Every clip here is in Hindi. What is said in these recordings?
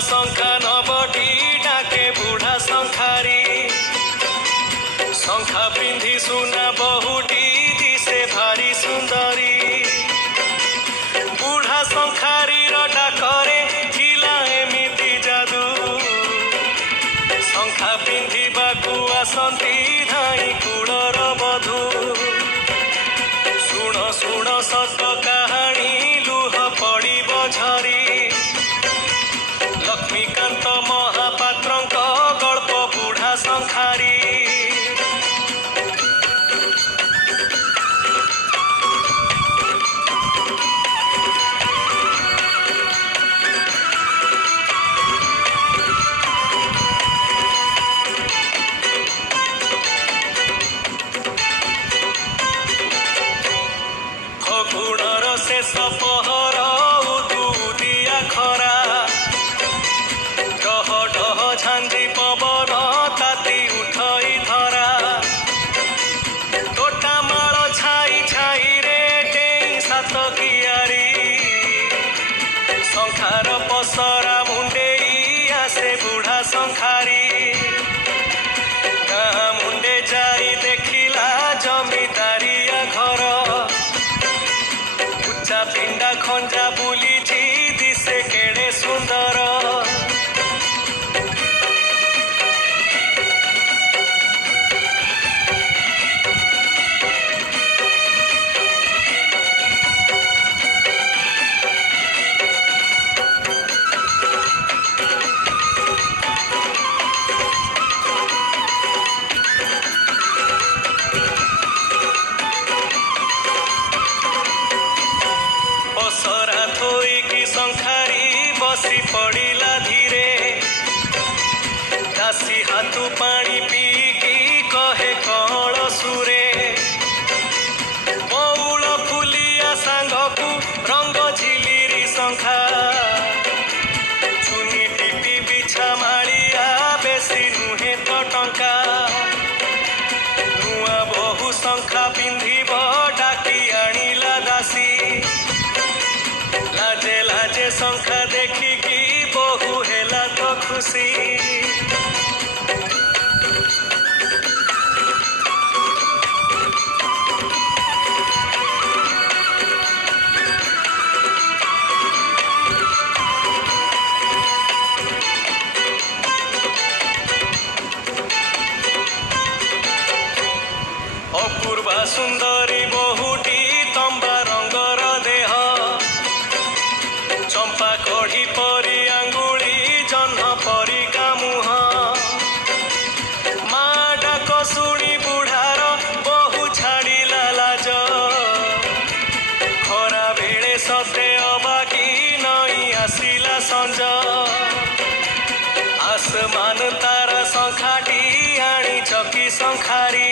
शंखा नबटी डाके बुढ़ा शंखारी शंखा पिंधि सुना बहुटी दिसे भारी सुंदरी बुढ़ा शंखारी डाकरे थिला एमिति जादू शंखा पिंधिबाकू आसंती धाई कूलर बधू शुण शुण सत कहानी लुह पड़िब झरी लक्ष्मीकांत महापात्रंक गल्प बुढ़ा शंखारी फगुणर शेष पहर उदुदिया खरा डह डह झांझी पवन ताती उठई धरा तोटामाल छाई छाई रे डेई सात कियारी शंखार पसरा मुंडेई आसे बुढ़ा शंखारी गाँ मुंडे जाई देखिला जमीदारिया घर उच्चा पिंडा खंजा बुली दिसे केड़े सुंदर पसरा थोईकी शंखारी बसी पड़िला धीरे दासी हाथू पानी पीकी कहे कल सुरे बउल फुलिया सांगकू रंग झिलिरी शंखा चुनी टिपी बिछा मालिया बेसी नुहे तो टंका नुआ बहु शंखा पिंधिब डाकी आनिला दासी लाजे लाजे शंखा देखिकी बहु हेला तो खुशी अपूर्वा सुंदरी बहुटी तंबा रंगर देह चंपा कढ़ी परी आंगुली जह्न परी मुह मा डाक शुणी बुढ़ार बहु छाड़िला लाज खरा बेले सते अबाकी नई आसिला संज आसमान तारा शंखाटी आनी चकी शंखारी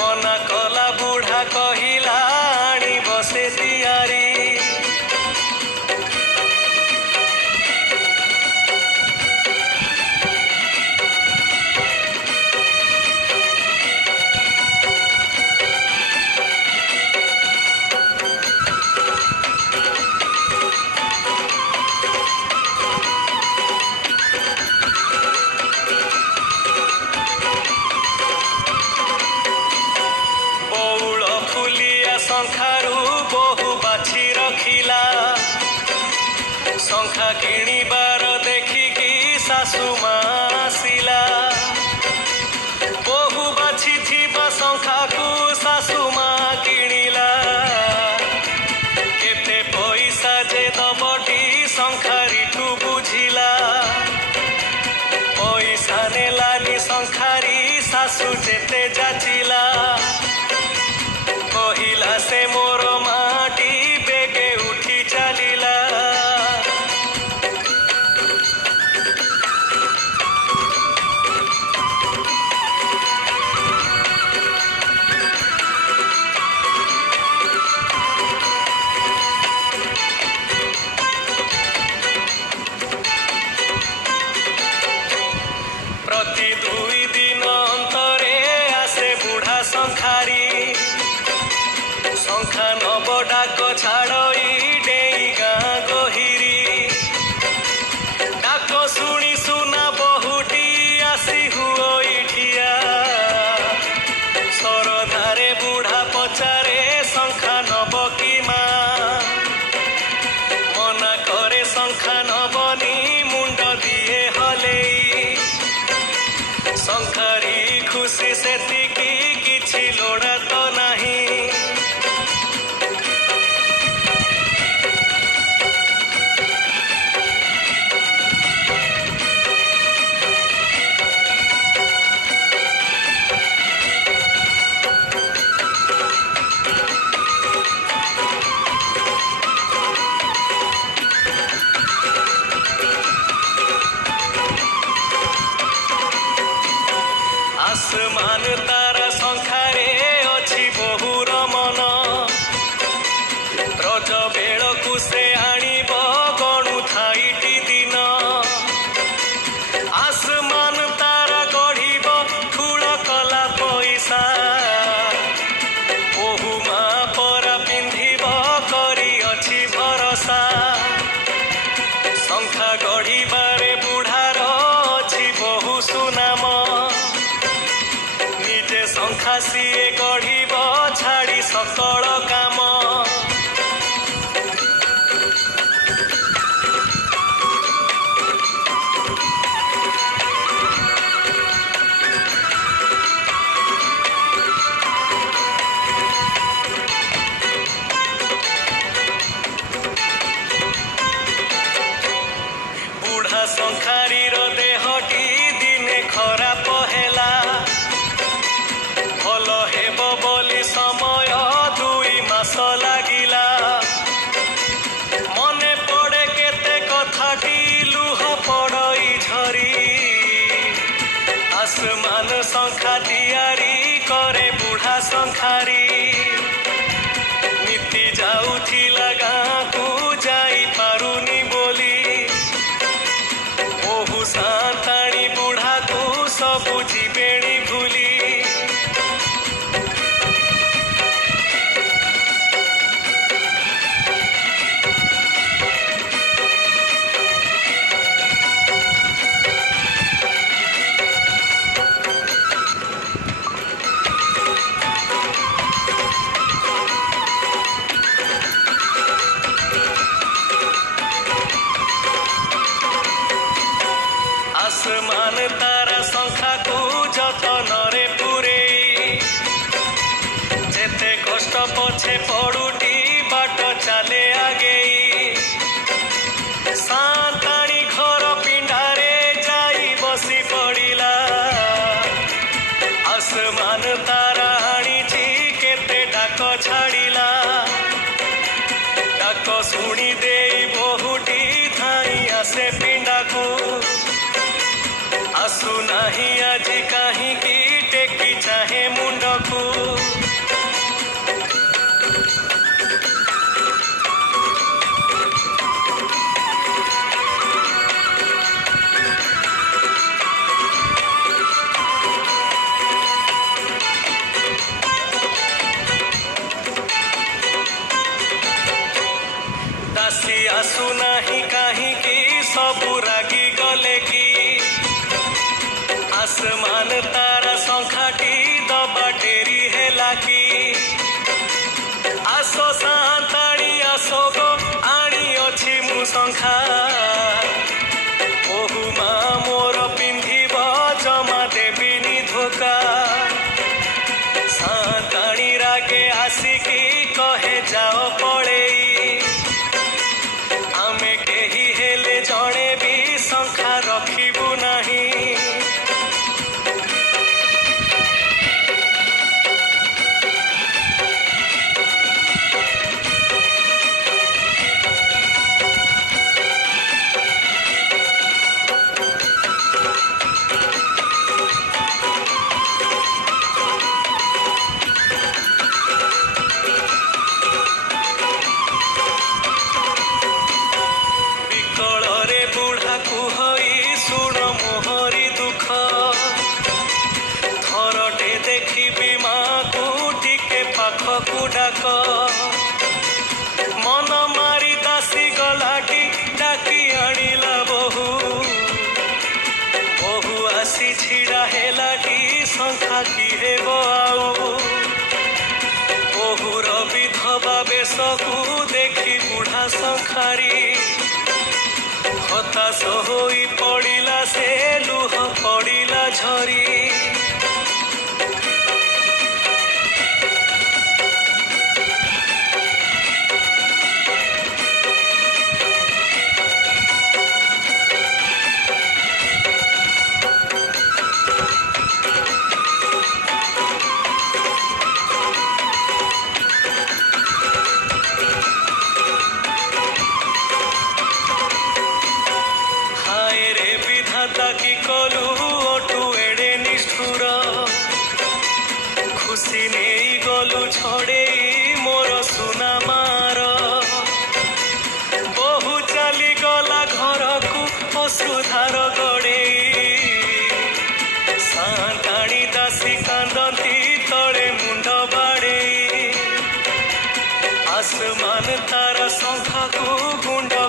मना कला बुढ़ा कहिला आनी बसे तियारी बउल फुलिया शंखारू बहु बाछी रखिला शंखा किणिबार देखिकी सासु मासिला बहु बाछी थिबा शंखाकू सासु मा किणिला केते पैसा जे दबटी शंखारीठू बुझिला पैसा नेलानी शंखारी सासु जेते जाचिला कहिला से मोर माटी बेगे उठी चलिला प्रति 2 दिन अंतरे आसे बुढ़ा शंखारी शंखा नब डाक छाड़ई डेई गाँ गहिरी ରଜ ବେଳକୁ ସେ ଆଣିବ ଗଣୁଥାଇଟି ଦିନ ଆସମାନ ତାରା ଗଢ଼ିବ ଠୁଳ କଲା ପଇସା ବୋହୁ ମା ପରା ପିନ୍ଧିବ କରିଅଛି ଭରସା ଶଙ୍ଖା ଗଢ଼ିବାରେ ବୁଢ଼ାର ଅଛି ବହୁ ସୁନାମ ନିଜେ ଶଙ୍ଖା ସିଏ ଗଢ଼ିବ ଛାଡ଼ି ସକଳ କାମ ବୁଢ଼ା ଶଙ୍ଖାରୀର ଦେହଟି ଦିନେ ଖରାପ ହେଲା ଭଲ ହେବ ବୋଲି ସମୟ 2 ମାସ ଲାଗିଲା ମନେ ପଡ଼େ କେତେ କଥାଟି ଲୁହ ପଡ଼ଇ ଝରି ଆସମାନ ଶଙ୍ଖା ତିଆରି କରେ ବୁଢ଼ା ଶଙ୍ଖାରୀ ନୀତି ଯାଉଥିଲା ଗାଁକୁ ଯାଇପାରୁନି ବୋଲି ବହୁ ସାନ୍ତାଣୀ ବୁଢ଼ାକୁ ସବୁ ଯିବେଣି ଭୁଲି आसमान तारा शंखाକୁ ଯତନରେ ପୁରେଇ ଯେତେ କଷ୍ଟ ପଛେ ପଡୁଟି ବାଟ ଚାଲେ ଆଗେଇ ସାନ୍ତାଣୀ ଘର ପିଣ୍ଡାରେ ଯାଇ ବସି ପଡ଼ିଲା आसमान तारा ଆଣିଛି କେତେ ଡାକ ଛାଡ଼ିଲା ଡାକ ଶୁଣି ଦେଇ ବହୁଟି ଧାଇଁ ଆସେ ପିଣ୍ଡାକୁ आसु नहीं आजी काहींकी टेकी चाहे मुंडकू दासी आसु नहीं काहींकी सबु रागी गले की आसमान तारा शंखाटी दबा डेरी हेला की आसो सान्ताणी आसो गो आनी अछि मु शंखा बहु मा मोर पिंधिब जमा देबिनी धोका सान्ताणी रागे आसिकी कहे जाओ पळेई आमे केही हेले जणे भी शंखा रखिबु नाही डाक मन मारी दासी गलाटी डाकी आणिला बहु बहु आसी छिड़ा हेलाटी शंखा की हेब आउ बहुर विधवा बेशकू देखी बुढ़ा शंखारी हताश होई पड़िला से लुह पड़िला झरी की कलू ओटू एड़े आसमान तारा शंखा को गुंड